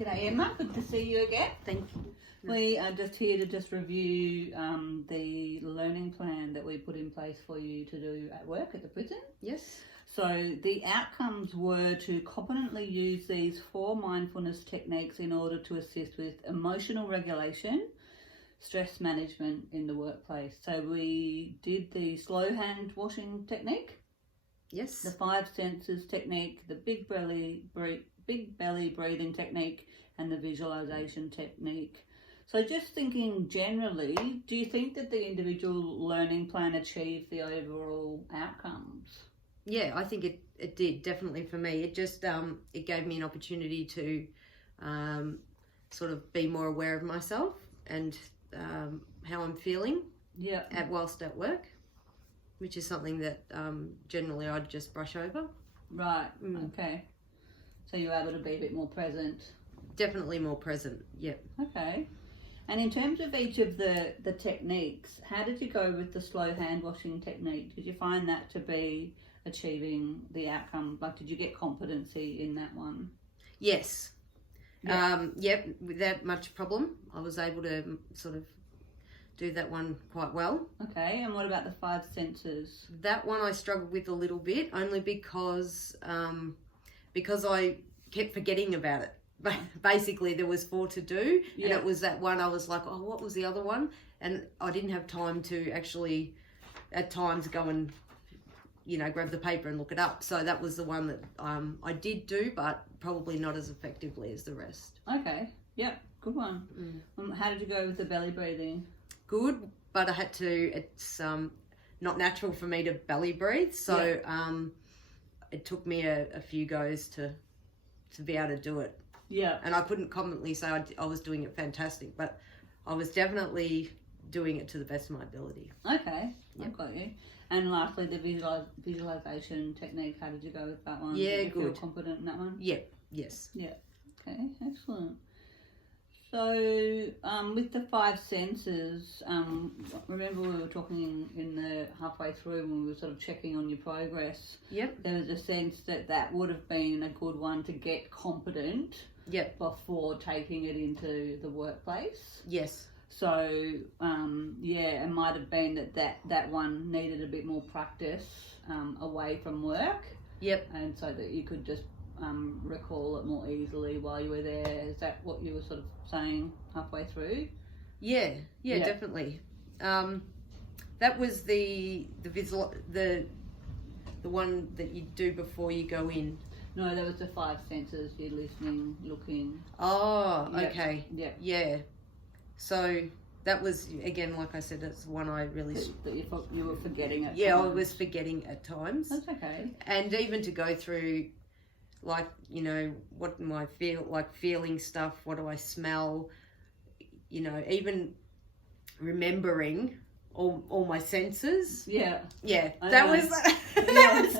G'day Emma, good to see you again. Thank you. We are just here to just review the learning plan that we put in place for you to do at work at the prison. Yes. So the outcomes were to competently use these 4 mindfulness techniques in order to assist with emotional regulation, stress management in the workplace. So we did the slow hand washing technique, Yes. the 5 senses technique, the big belly breathing technique, and the visualization technique. So just thinking generally, do you think that the individual learning plan achieved the overall outcomes? Yeah, I think it did, definitely for me. It just it gave me an opportunity to sort of be more aware of myself and how I'm feeling whilst at work, which is something that generally I'd just brush over. Right, okay. So you're able to be a bit more present. Definitely more present, yep. Okay. And in terms of each of the techniques, how did you go with the slow hand washing technique? Did you find that to be achieving the outcome? Like, did you get competency in that one? Yes. Yep, without much problem. I was able to sort of do that one quite well. Okay, and what about the 5 senses? That one I struggled with a little bit, only because I kept forgetting about it. Basically, there was 4 to do, and it was that one I was like, oh, what was the other one? And I didn't have time to actually, at times, go and, grab the paper and look it up. So that was the one that I did do, but probably not as effectively as the rest. Okay, yep, good one. How did you go with the belly breathing? Good, but I had to, it's not natural for me to belly breathe, so it took me a few goes to be able to do it. Yeah. And I couldn't confidently say I was doing it fantastic, but I was definitely doing it to the best of my ability. Okay, I've got you. And lastly, the visualization technique, how did you go with that one? Yeah, did you good. Feel confident in that one? Yep, yes. Yeah, okay, excellent. So with the 5 senses, remember we were talking in the halfway through when we were sort of checking on your progress. Yep. There was a sense that would have been a good one to get competent. Yep. Before taking it into the workplace. Yes. So it might have been that one needed a bit more practice away from work. Yep. And so that you could just recall it more easily while you were there. Is that what you were sort of saying halfway through? Yeah, definitely. That was the one that you do before you go in. No, that was the 5 senses. You're listening, looking. Oh, okay. Yeah. Yeah. So that was, again, like I said, that's one I really... That you were forgetting at times. I was forgetting at times. That's okay. And even to go through, like, what am I feeling stuff, what do I smell, even remembering all my senses. Yeah. Yeah, that was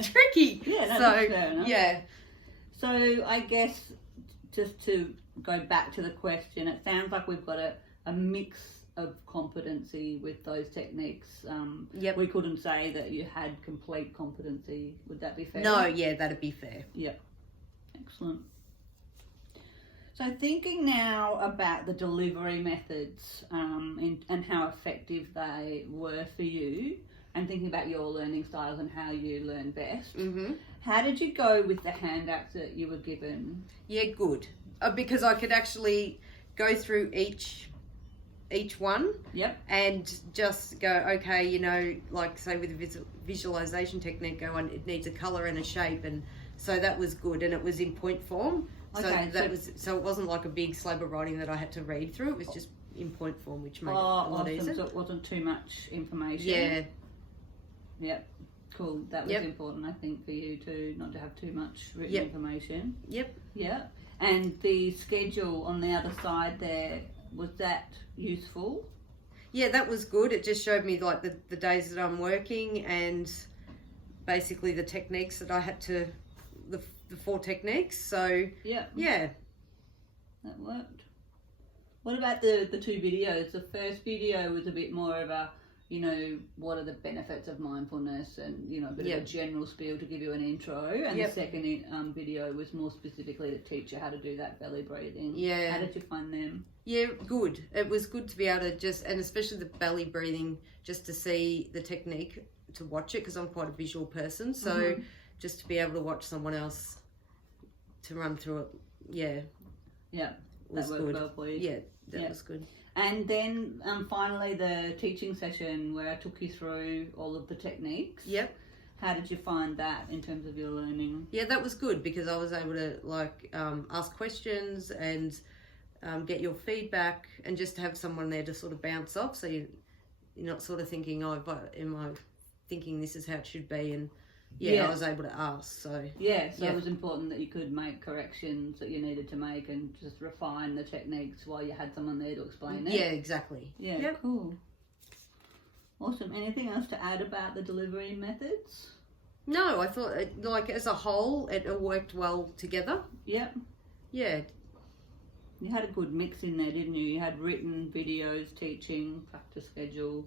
tricky. Yeah, that's fair enough. Yeah. So I guess just to go back to the question, it sounds like we've got a mix of competency with those techniques. Yep. We couldn't say that you had complete competency. Would that be fair? No, yeah, that'd be fair. Yep. Excellent. So thinking now about the delivery methods and how effective they were for you, and thinking about your learning styles and how you learn best, how did you go with the handouts that you were given? Yeah, good. Because I could actually go through each one. Yep. And just go, okay, like say with the visualization technique, it needs a colour and a shape, and so that was good, and it was in point form. Okay, so it wasn't like a big slab of writing that I had to read through. It was just in point form, which made it a lot easier. So it wasn't too much information. Yeah. Yep. Cool. That was important, I think, for you too, not to have too much written information. Yep. Yeah. And the schedule on the other side there, was that useful? Yeah, that was good. It just showed me like the days that I'm working and basically the techniques that I had to, the 4 techniques. So yeah, that worked. What about the 2 videos? The first video was a bit more of a you know, what are the benefits of mindfulness, and, you know, a bit of a general spiel to give you an intro. And the second video was more specifically to teach you how to do that belly breathing. Yeah. How did you find them? Yeah, good. It was good to be able to just, and especially the belly breathing, just to see the technique, to watch it, because I'm quite a visual person. So just to be able to watch someone else to run through it, was that worked good. Well for you. Yeah, that was good. And then finally the teaching session where I took you through all of the techniques. Yep. How did you find that in terms of your learning? Yeah, that was good, because I was able to ask questions and get your feedback, and just to have someone there to sort of bounce off, so you're not sort of thinking, am I thinking this is how it should be? And I was able to ask. So it was important that you could make corrections that you needed to make and just refine the techniques while you had someone there to explain it. Yeah, exactly. Yeah, cool. Awesome. Anything else to add about the delivery methods? No, I thought as a whole it all worked well together. Yep. Yeah. You had a good mix in there, didn't you? You had written videos, teaching, practice schedule.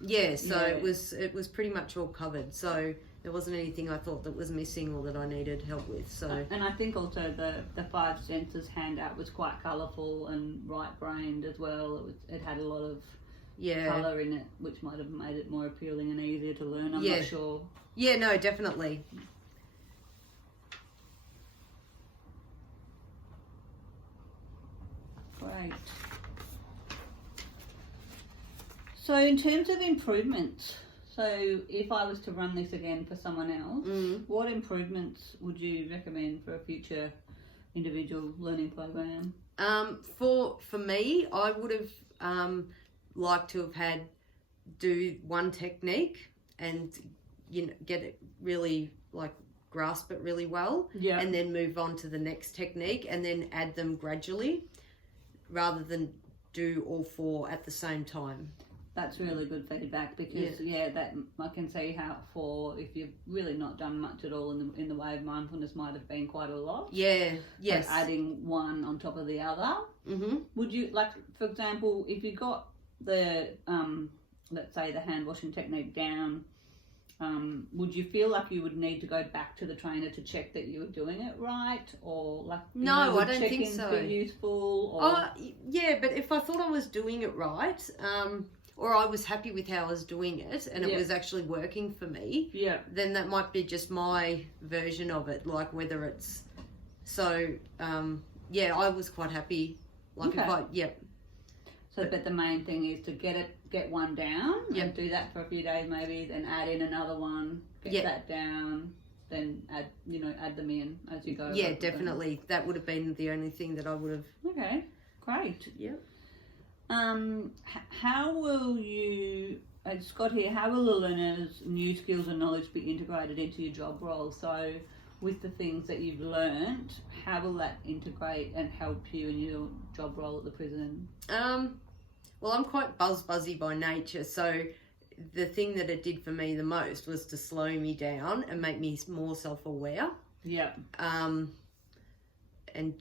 Yeah, so it was pretty much all covered. So there wasn't anything I thought that was missing or that I needed help with. So and I think also the Five Senses handout was quite colourful and right-brained as well. It had a lot of colour in it, which might have made it more appealing and easier to learn. I'm not sure. Yeah, no, definitely. Great. So in terms of improvements, so if I was to run this again for someone else, what improvements would you recommend for a future individual learning program? For me, I would have liked to have do one technique and get it really grasp it really well, and then move on to the next technique, and then add them gradually, rather than do all four at the same time. That's really good feedback, because that I can see how if you've really not done much at all in the way of mindfulness, might have been quite a lot. Yeah. Yes. So adding one on top of the other. Would you for example, if you got the let's say the hand washing technique down, would you feel like you would need to go back to the trainer to check that you were doing it right, or no, I don't think so. Be useful, or... Oh, yeah, but if I thought I was doing it right, or I was happy with how I was doing it, and it was actually working for me, then that might be just my version of it, whether it's so. I was quite happy. So, but the main thing is to get one down, and do that for a few days maybe, then add in another one, get that down, then add them in as you go. Yeah, definitely. That would have been the only thing that I would have. Okay, great. Yeah. How will you, Scott here, how will the learner's new skills and knowledge be integrated into your job role? So with the things that you've learnt, how will that integrate and help you in your job role at the prison? Well, I'm quite buzzy by nature, so the thing that it did for me the most was to slow me down and make me more self-aware. Yeah. And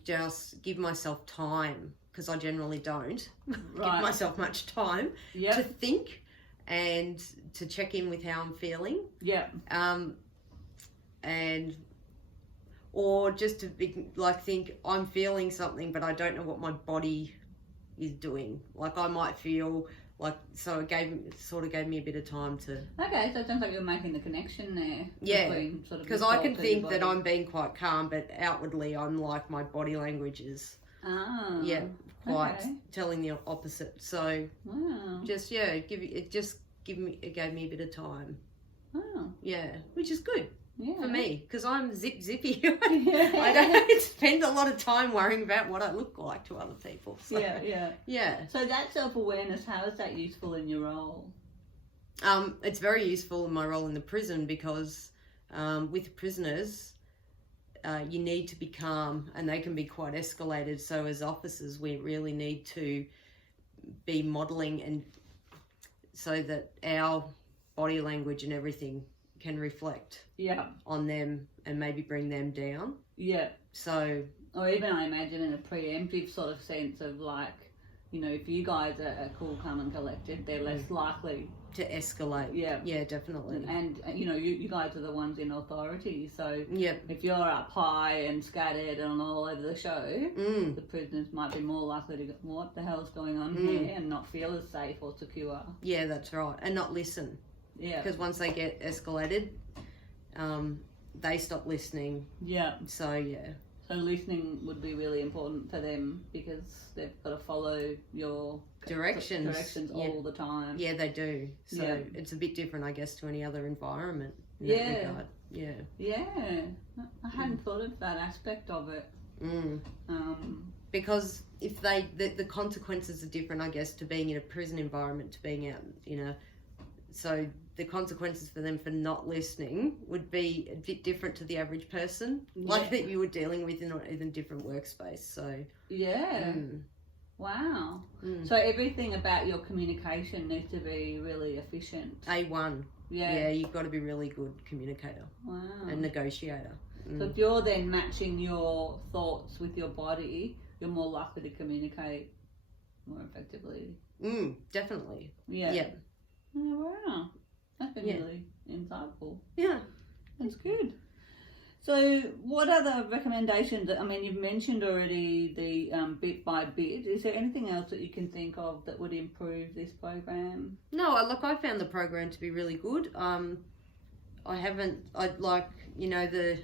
just give myself time, because I generally don't give myself much time to think and to check in with how I'm feeling. Yeah. Or just to be, think I'm feeling something, but I don't know what my body is doing. I might feel so it gave me a bit of time to. Okay, so it sounds like you're making the connection there. Yeah, because I can think that I'm being quite calm, but outwardly I'm my body language is. Quite telling the opposite. So it gave me a bit of time. Wow. Yeah, which is good. Yeah. For me, because I'm zippy. I don't spend a lot of time worrying about what I look like to other people. So, yeah. So that self-awareness, how is that useful in your role? It's very useful in my role in the prison, because with prisoners, you need to be calm, and they can be quite escalated. So as officers, we really need to be modelling, and so that our body language and everything can reflect on them and maybe bring them down. Yeah. So, or even I imagine in a preemptive sort of sense of you know, if you guys are cool, calm and collected, they're less likely to escalate. Yeah, definitely. and you know, you guys are the ones in authority, so Yep. if you're up high and scattered and all over the show, the prisoners might be more likely to go, what the hell's going on here, and not feel as safe or secure. Yeah, that's right, and not listen. Yeah, Because once they get escalated, they stop listening. yeah. So yeah. So listening would be really important for them because they've got to follow your Directions all the time. Yeah, they do. So Yeah. it's a bit different, I guess, to any other environment. In Yeah. that regard. Yeah. Yeah, I hadn't thought of that aspect of it. Because if the consequences are different, I guess, to being in a prison environment to being out, you know. So the consequences for them for not listening would be a bit different to the average person, like that you were dealing with in a different workspace. So yeah. Wow. So everything about your communication needs to be really efficient. A1. Yeah, you've got to be really good communicator. Wow. And negotiator. So if you're then matching your thoughts with your body, you're more likely to communicate more effectively. Definitely. Yeah. Oh, wow. That's been really insightful. Yeah. That's good. So what other recommendations, I mean, you've mentioned already the bit by bit. Is there anything else that you can think of that would improve this program? No, I found the program to be really good. I like, you know, the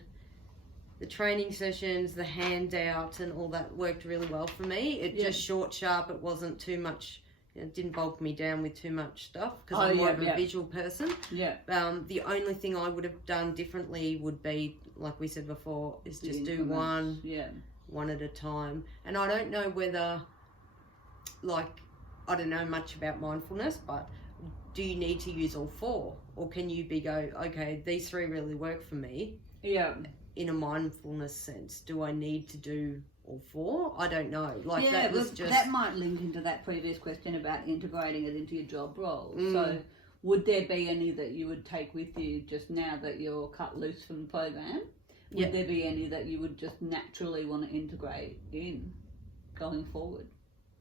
training sessions, the handout and all that worked really well for me. It just short, sharp, it wasn't too much. It didn't bulk me down with too much stuff because I'm more of a visual person. Yeah. The only thing I would have done differently would be, like we said before, is just do one at a time. And I don't know whether, like, I don't know much about mindfulness, but do you need to use all four? Or can you okay, these three really work for me. Yeah. In a mindfulness sense, do I need to do all four? I don't know. Like that was just... that might link into that previous question about integrating it into your job role. So would there be any that you would take with you just now that you're cut loose from the program? Would there be any that you would just naturally want to integrate in going forward?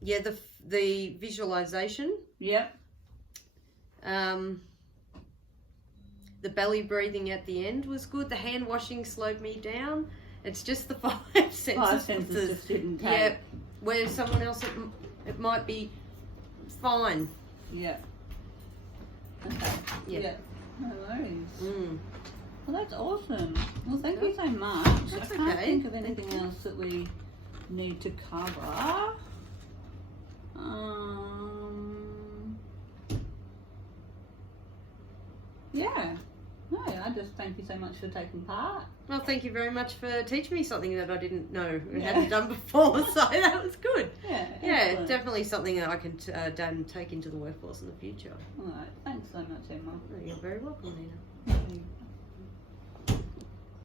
Yeah, the visualization. Yep. The belly breathing at the end was good. The hand washing slowed me down. It's just the five senses. Five senses just didn't take. Yeah, where someone else it might be fine. Yeah. Okay. Yeah. No worries. Well, that's awesome. Well, thank you so much. That's I can't okay. think of anything else that we need to cover. Yeah. No, I just thank you so much for taking part. Well, thank you very much for teaching me something that I didn't know and hadn't done before, so that was good. Yeah, definitely something that I can take into the workforce in the future. All right, thanks so much, Emma. You're very welcome, Nina.